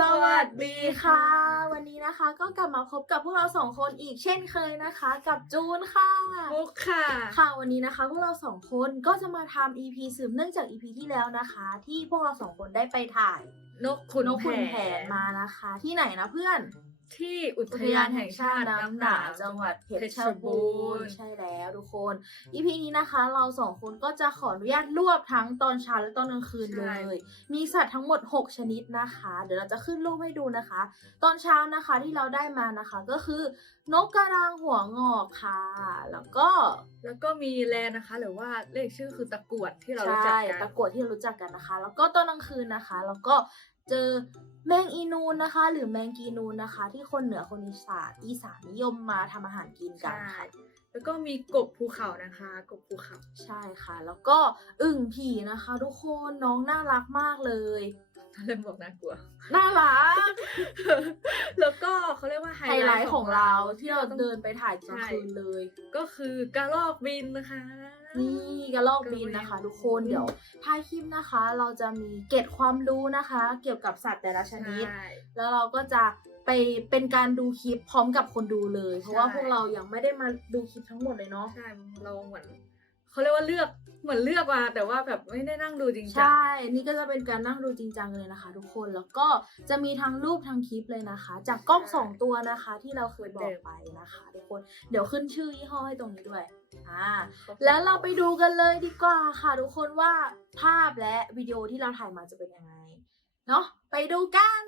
สวัสดีค่ะ วันนี้นะคะก็กลับมาพบกับพวกเราสองคนอีกเช่นเคยนะคะ กับจูนค่ะมุกค่ะ ค่ะวันนี้นะคะพวกเราสองคนก็จะมาทำ EP สืบเนื่องจาก EP ที่แล้วนะคะ ที่พวกเราสองคนได้ไปถ่ายนกขุนนกขุนแผแผนมานะคะ ที่ไหนนะเพื่อน ที่อุอุททยายานนแห่แห่งงชาชาติติน้ำน้ำหหนานาจัจังงหหวัวัดดเพเพชชรรบูบูรรณ์ณ์ใช่แล้วทุกคน EP นี้นะคะ เราสองคนก็จะขออนุญาตรวบทั้งตอนเช้าและตอนกลางคืนเลย มีสัตว์ทั้งหมด 6 ชนิดนะคะ เดี๋ยวเราจะขึ้นรูปให้ดูนะคะ ตอนเช้านะคะที่เราได้มานะคะก็คือนกกระรางหัวงอกค่ะ แล้วก็แล้วก็มีแลนนะคะ หรือว่าเลขชื่อคือตะกรวดที่เรารู้จักใช่กันตะกรวดที่เรารู้จักกันนะคะ แล้วก็ตอนกลางคืนนะคะ แล้วก็ เจอแมงอีนูนนะคะ หรือแมงกีนูนนะคะ ที่คนเหนือคนอีสานอีสานนิยมมาทำอาหารกินกันค่ะ แล้วก็มีกบภูเขานะคะ กบภูเขา ใช่ค่ะ แล้วก็อึ่งผีนะคะ ทุกคนน้องน่ารักมากเลยเริ่มบอกน่ากลัว น่ารัก แล้วก็เขาเรียกว่าไฮไฮไลท์ของเราที่เราต้องเดินไปถ่ายกลางคืนเลย ก็คือกระรอกบินนะคะ นี่กระลอกบินนะคะ ทุกคนเดี๋ยวท้ายคลิปนะคะ เราจะมีเกร็ดความรู้นะคะ เกี่ยวกับสัตว์แต่ละชนิดใช่แล้วเราก็จะ ไปเป็นการดูคลิปพร้อมกับคนดูเลย เพราะว่าใช่พวกเรายังไม่ได้มาดูคลิปทั้งหมดเลยเนาะใช่เราเหมือนเขาเรียกว่าเลือกเหมือนเลือกมาแต่ว่าแบบไม่ได้นั่งดูจริงจังใช่ นี่ก็จะเป็นการนั่งดูจริงจังเลยนะคะ ทุกคนแล้วก็จะมีทั้งรูปทั้งคลิปเลยนะคะ จากกล้องใช่สองตัวนะคะ ที่เราเคยบอกไปนะคะ ทุกคนเดี๋ยวขึ้นชื่อยี่ห้อให้ตรงนี้ด้วยอ่าแล้วเราไปดูกันเลยดีกว่าค่ะ ทุกคนว่าภาพและวิดีโอที่เราถ่ายมาจะเป็นยังไงเนาะไปดูกัน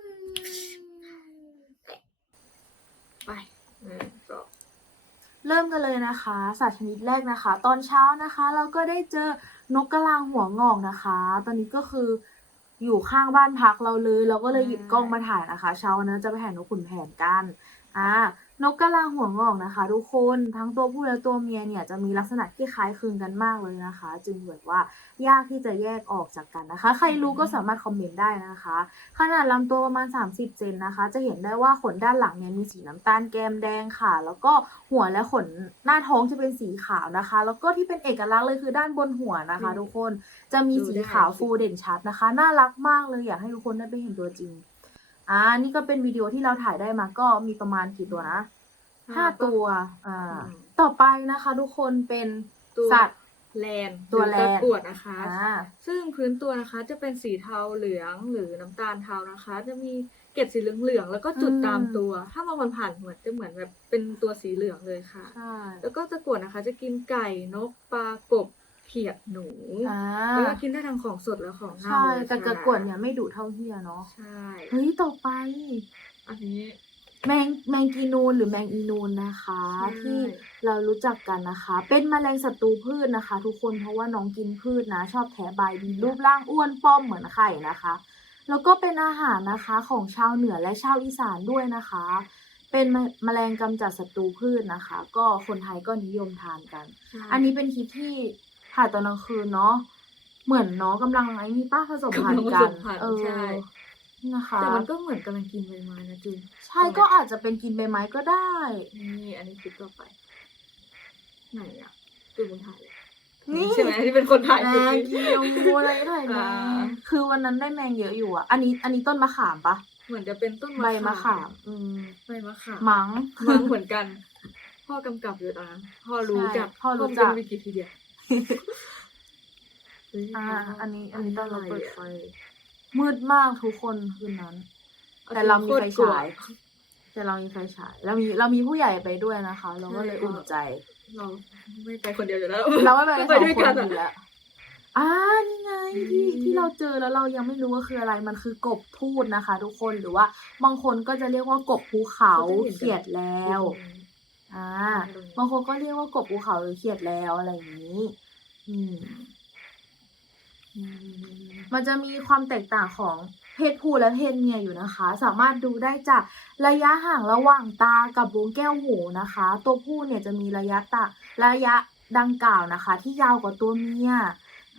ไปหนึ่งสองเริ่มกันเลยนะคะ สัตว์ชนิดแรกนะคะ ตอนเช้านะคะ เราก็ได้เจอนกกระรางหัวงอกนะคะ ตอนนี้ก็คืออยู่ข้างบ้านพักเราเลย เราก็เลยหยิบกล้องมาถ่ายนะคะ เช้าวันนั้จะไปถ่ายนกขุนแผนกัน อ่า นกกระรางหัวงอกนะคะ ทุกคนทั้งตัวผู้และตัวเมียเนี่ยจะมีลักษณะที่คล้ายคลึงกันมากเลยนะคะ จึงแบบว่ายากที่จะแยกออกจากกันนะคะ ใครรู้ก็สามารถคอมเมนต์ได้นะคะ ขนาดลำตัวประมาณ 30 เซนนะคะ จะเห็นได้ว่าขนด้านหลังเนี่ยมีสีน้ำตาลแกมแดงค่ะ แล้วก็หัวและขนหน้าท้องจะเป็นสีขาวนะคะ แล้วก็ที่เป็นเอกลักษณ์เลยคือด้านบนหัวนะคะ ทุกคนจะมีสีขาวฟูเด่นชัดนะคะ น่ารักมากเลยอยากให้ทุกคนได้ไปเห็นตัวจริง อ่า นี่ก็เป็นวิดีโอที่เราถ่ายได้มาก็มีประมาณกี่ตัวนะห้าตัว อ่า ต่อไปนะคะ ทุกคนเป็นตัวสัตว์ แลนตัวหรือแลนตะกรวดนะคะ อ่า ซึ่งพื้นตัวนะคะจะเป็นสีเทาเหลืองหรือน้ำตาลเทานะคะ จะมีเกล็ดสีเหลืองๆแล้วก็จุดอืม ตามตัว ถ้ามองผ่านๆเหมือนจะเหมือนแบบเป็นตัวสีเหลืองเลยค่ะ ใช่ แล้วก็ตะกรวดนะคะ จะกินไก่นกปลากบ เขียดหนูอ่าแล้วก็กินได้ทั้งของสดและของเน่าใช่เลยแต่ค่ะกระกวดเนี่ยไม่ดุเท่าเฮียเนาะใช่เฮ้ยต่อไป อันนี้ แมงแมงกีนูนหรือแมงอีนูนนะคะ ใช่ ที่เรารู้จักกันนะคะ เป็นแมลงศัตรูพืชนะคะ ทุกคนเพราะว่าน้องกินพืชนะ ชอบแทะใบมีรูปร่างอ้วนป้อมเหมือนไข่นะคะ แล้วก็เป็นอาหารนะคะของชาวเหนือและชาวอีสานด้วยนะคะ เป็นแมแมลงกำจัดศัตรูพืชนะคะ ก็คนไทยก็นิยมทานกัน ใช่อันนี้เป็นคลิปที่ ถ่ายตอนกลางคืนเนาะเหมือนเนาะกำลังไอ้นี่ป้าผสมพันธุ์กันกำลังผสมพันธุ์เออใช่ นะคะแต่มันก็เหมือนกำลังกินใบไม้นะจูนใช่ก็อาจจะเป็นกินใบไม้ก็ได้ นี่อันนี้คลิปต่อไป ไหนอะจูนมึงถ่ายเลยนี่ ใช่ไหมที่เป็นคนถ่ายแมคลิปงนี้กีโมอะไรถ่ายแมอ่างคือวันนั้นได้แมงเยอะอยู่อะ อันนี้อันนี้ต้นมะขามปะเหมือนจะเป็นต้นใบมะขาม อืมใบมะขามมัง มั้งเหมือนกัน พ่อกำกับอยู่ตอนนั้นพ่อรู้ใช่จักพ่อรู้จักเป็นวิกิพีเดียเฮ้ย อ่าอันนี้อันนี้ตอนเราเปิดะไฟไรอะมืดมากทุกคนคืนนั้นอแต่เรามีไฟโคตกลัวฉาย แต่เรามีไฟฉายเรามีเรามีผู้ใหญ่ไปด้วยนะคะ เราก็เลยใช่อุ่นใจ เราไม่ไปคนเดียวอยู่แล้ว เราไม่ไปกันสองด้วยคนกันออะยู่แล้วอ่านี่ไงที่อืมที่เราเจอแล้วเรายังไม่รู้ว่าคืออะไรมันคือกบทูดนะคะ ทุกคนหรือว่าบางคนก็จะเรียกว่ากบภูเขาเขียดแล้ว อ่าบางคนก็เรียกว่ากบภูเขาหรือเขียดแล้วอะไรอย่างนี้อืมอืม มันจะมีความแตกต่างของเพศผู้และเพศเมียอยู่นะคะ สามารถดูได้จากระยะห่างระหว่างตากับวงแก้วหูนะคะ ตัวผู้เนี่ยจะมีระยะตาระยะดังกล่าวนะคะ ที่ยาวกว่าตัวเมีย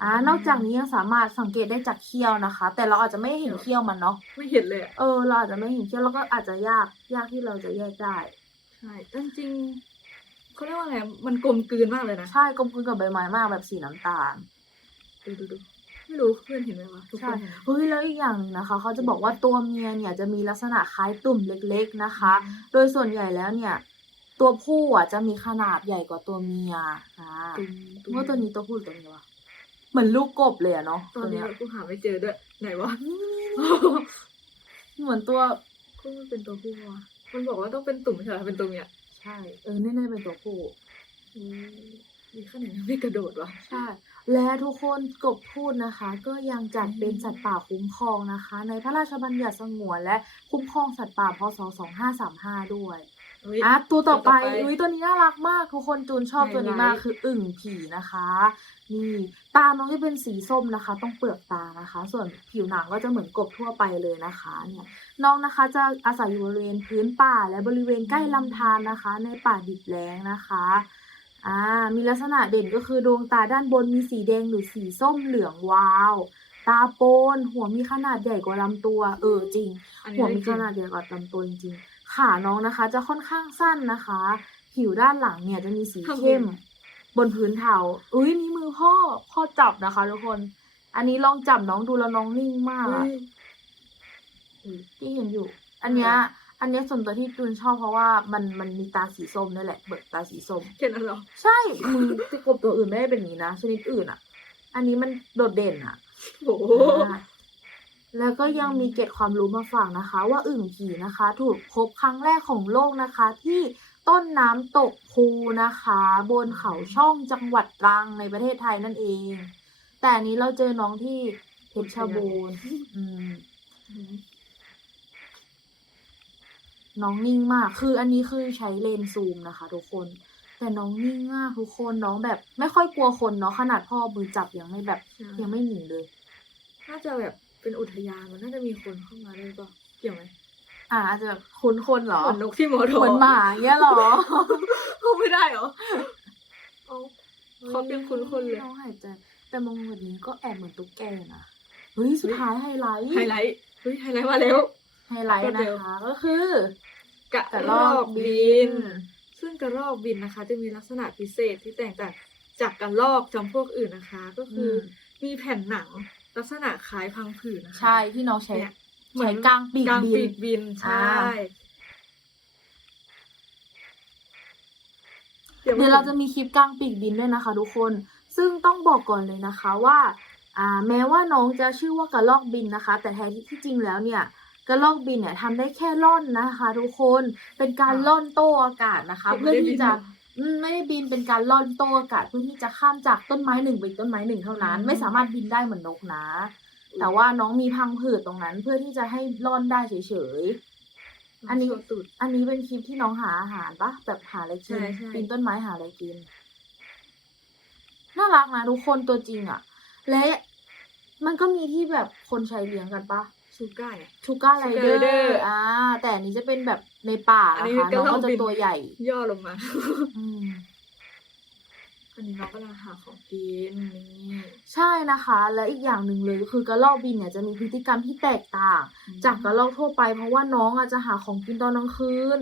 อ่านอกจากนี้ยังสามารถสังเกตได้จากเขี้ยวนะคะ แต่เราอาจจะไม่เห็นเขี้ยวมันเนาะไม่เห็นเลยอะเออ เราอาจจะไม่เห็นเขี้ยวแล้วก็อาจจะยากยากที่เราจะแยกได้ ใช่แต่จริงๆเขาเรียกว่าไง มันกลมกลืนมากเลยนะ ใช่กลมกลืนกับใบไม้มากแบบสีน้ำตาล ดูดูดูไม่รู้เพื่อนเห็นไหมวะทุกคใช่ นเห็นไหมเฮ้ยแล้วอีกอย่างหนึ่งนะคะ เขาจะบอกว่าตัวเมียเนี่ยจะมีลักษณะคล้ายตุ่มเล็กๆนะคะ โดยส่วนใหญ่แล้วเนี่ย ตัวผู้อะจะมีขนาดใหญ่กว่าตัวเมียอ่าตุ้มตุ้มว่าตัวนี้ตัวผู้หรือตัวเมียวะเหมือนลูกกบเลยอะเนาะตอนนี้ตัวเยกูหาไม่เจอด้วยไหนวะเหมือนตัวก็มันเป็นตัวผู้วะ มันบอกว่าต้องเป็นตุ่มใช่ไหมเป็นตัวเมียใช่ เออน่าจะเป็นตัวผู้อืมมีขนาดไม่กระโดดวะใช่ และทุกคนกบพูดนะคะ ก็ยังจัดเป็นสัตว์ป่าคุ้มครองนะคะ ในพระราชบัญญัติสงวนและคุ้มครองสัตว์ป่าพศ2535 ด้วยเฮ้ย อะตัวต่อไปตัวต่อไปอุ้ยตัวนี้น่ารักมากทุกคนจูนชอบไฮไลท์ตัวนี้มากคืออึ่งผีนะคะ นี่ตาน้องจะเป็นสีส้มนะคะ ต้องเปลือกตานะคะ ส่วนผิวหนังก็จะเหมือนกบทั่วไปเลยนะคะ เนี่ยน้องนะคะจะอาศัยอยู่บริเวณพื้นป่าและบริเวณใกล้ลำธารนะคะ ในป่าดิบแล้งนะคะอ่ามีลักษณะเด่นก็คือดวงตาด้านบนมีสีแดงหรือสีส้มเหลืองวาวตาโปนหัวมีขนาดใหญ่กว่าลำตัว เออจริงอันนี้หัวมีไม่จขริงนาดใหญ่กว่าลำตัวจริงๆ ขาน้องนะคะ จะค่อนข้างสั้นนะคะ ผิวด้านหลังเนี่ยจะมีสีเข้ม บนพื้นเทาอุ้ยนี่มือพ่อพ่อจับนะคะทุกคน อันนี้ลองจับน้องดูแล้วน้องนิ่งมากอะเฮ้ยอืมที่เห็นอยู่ อันเนี้ยอันเนี้ยส่วนตัวที่จูนชอบเพราะว่ามันมันมีตาสีส้มนั่นแหละเบิกตาสีส้มแค่นั้นเหรอใช่มึงที่กบตัวอื่นไม่ได้เป็นอย่างนี้นะชนิดอื่นอะ อันนี้มันโดดเด่นอะโอ้โหอ่า แล้วก็ยังมีเกร็ดความรู้มาฝากนะคะ ว่าอึ่งผีนะคะ ถูกพบครั้งแรกของโลกนะคะ ที่ต้นน้ำตกภูนะคะ บนเขาช่องจังหวัดตรังในประเทศไทยนั่นเอง แต่อันนี้เราเจอน้องที่เพชรบูรณ์อืมน้องนิ่งมาก คืออันนี้คือใช้เลนส์ซูมนะคะ ทุกคน แต่น้องนิ่งมากทุกคน น้องแบบ ไม่ค่อยกลัวคนเนาะ ขนาดพ่อมือจับยังไม่แบบใช่ยังไม่หนีเลย น่าจะแบบ เป็นอุทยานมันน่าจะมีคนเข้ามาด้วยป่ะเกี่ยวไหมอ่าอาจจะคุ้นคนเหรอเหมือนนกที่หมอทอเหมือนหมาอย่างเงี้ยเหรอเขาไม่ได้เหรอเอาเขาเป็นคุ้นคนเลยน้องหายใจแต่มองแบบนี้ก็แอบเหมือนตุ๊กแกนะเฮ้ยสุดท้ายไฮไลท์ไฮไลท์เฮ้ยไฮไลท์มาแล้วไฮไลท์นะคะก็คือกระกระรรออกกบิบินนซึ่งกระรอกบินนะคะ จะมีลักษณะพิเศษที่แตกต่างจากกระรอกจำพวกอื่นนะคะ ก็คืออมมีแผ่นหนัง ลักษณะคล้ายพังผืดนะคะ ใช่ที่น้องใช้เนี่ยใช้กลางปีกกลางบิปีน กบินใช่ อ่าเดี๋ยวเดี๋ยวเราจะมีคลิปกลางปีกบินด้วยนะคะทุกคน ซึ่งต้องบอกก่อนเลยนะคะว่าอ่าแม้ว่าน้องจะชื่อว่ากระลอกบินนะคะ แต่แท้ที่จริงแล้วเนี่ยกระลอกบินเนี่ยทำได้แค่ล่อนนะคะ ทุกคน เป็นการล่อนโต้อากาศนะคะ เพื่อที่จะอืม ไม่ได้บินเป็นการล่อนโต้อากาศเพื่อที่จะข้ามจากต้นไม้หนึ่งไปอีกต้นไม้หนึ่งเท่านั้น ไม่สามารถบินได้เหมือนนกนะ แต่ว่าน้องมีพังผืดตรงนั้น เพื่อที่จะให้ล่อนได้เฉยๆอันนี้โชว์ตูดอันนี้เป็นคลิปที่น้องหาอาหารปะแบบหาอะไรกินใช่ใช่ ปีนต้นไม้หาอะไรกิน น่ารักนะทุกคนตัวจริงอะและมันก็มีที่แบบคนใช้เลี้ยงกันปะ ซูก้าเนี่ย ชูการ์ไรเดอ Sugar Rider ร์อ่า แต่อันนี้จะเป็นแบบในป่าอันนี้นะคะกระน้องรอกก็จะบิน ตัวใหญ่ย่อลงมา อืมอันนี้น้องกำลังหาของกินนี่ใช่นะคะ และอีกอย่างหนึ่งเลยคือกระรอกบินเนี่ยจะมีพฤติกรรมที่แตกต่าง จากกระรอกทั่วไป เพราะว่าน้องอาจจะหาของกินตอนกลางคืน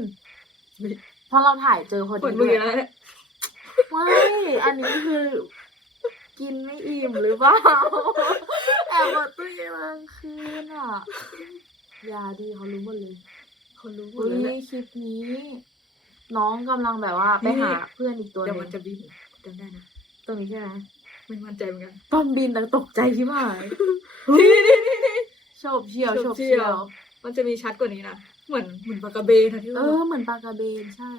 เพราะเราถ่ายเจอพอปวดีดมืด้อวยแล้วเนี่ยไม่อันนี้คือ กินไม่อิ่มหรือเปล่าแอบมาตุ้ยกลางคืนอะอย่าดีเขารู้หมดเลยคนรู้หมอุ้ดแล้วแหละยคลิปนี้ น้องกำลังแบบว่าไปนี่หาเพื่อนอีกตัวหเดี๋ยวนึมันงจะบินจำได้นะตรงนี้ใช่ไหมไม่มั่นใจเหมือนกัน ตอนบินแต่ตกใจที่หายนี่นี่นี่นี่ โฉบเฉียวโฉโฉบบเฉีเฉี่ยยววมันจะมีชัดกว่านี้นะ เหมือนเหมือนปลากระเบนนะที่เอเราอเหมือนปลากระเบนใช่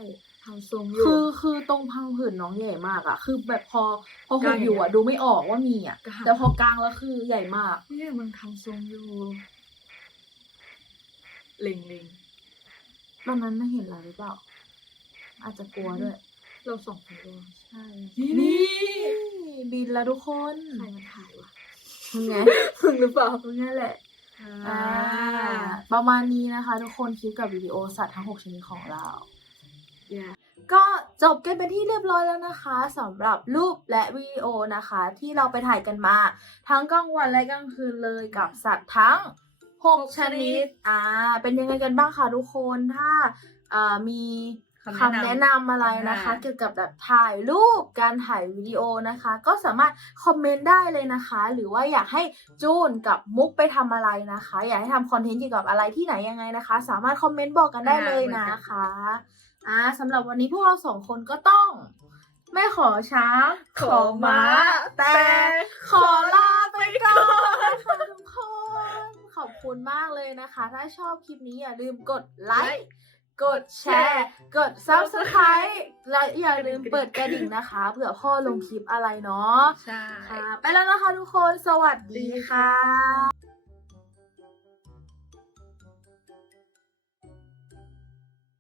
ทำทรงอยู่ คือคือตรงพังผืดน้องใหญ่มากอะคือแบบพอพอหุกลาบงอยู่อะดูไม่ออกว่ามีอะกลาง แต่พอกลางแล้วคือใหญ่มาก เนี่ยมันทำทรงอยู่เล็งเล็งตอนนั้นไม่เห็นเราหรือเปล่า อาจจะกลัวด้วยเราส่องไปดูใช่นี่นี่บินแล้วทุกคนใครมาถ่ายวะเป็นไงพึ่งหรือเปล่านี่แหละอ่าอ่า ประมาณนี้นะคะ ทุกคนคลิปกับวิดีโอสัตว์ทั้ง 6 ชนิดของเรา yeah ก็จบกันเป็นที่เรียบร้อยแล้วนะคะสำหรับรูปและวิดีโอนะคะ ที่เราไปถ่ายกันมา ทั้งกลางวันและกลางคืนเลยกับสัตว์ทั้ง 6 ชนิดอ่าเป็นยังไงกันบ้างคะทุกคนถ้าอ่ามีคำแนะนำอะไรนะคะ เกี่ยวกับแบบถ่ายรูปการถ่ายวิดีโอนะคะ ก็สามารถคอมเมนต์ได้เลยนะคะ หรือว่าอยากให้จูนกับมุกไปทำอะไรนะคะ อยากให้ทำคอนเทนต์เกี่ยวกับอะไรที่ไหนยังไงนะคะ สามารถคอมเมนต์บอกกันได้เลยนะคะ อ่าสำหรับวันนี้พวกเราสองคนก็ต้อง ไม่ขอช้าง ขอม้า แต่ขอลาไปก่อนนะคะทุกคน ขอบคุณมากเลยนะคะ ถ้าชอบคลิปนี้อย่าลืมกดไลค์ กดแชร์ กด subscribe และอย่าลืมเปิดกระดิ่งนะคะ เผื่อพ่อลงคลิปอะไรเนาะใช่ค่ะไปแล้วนะคะทุกคน สวัสดีค่ะ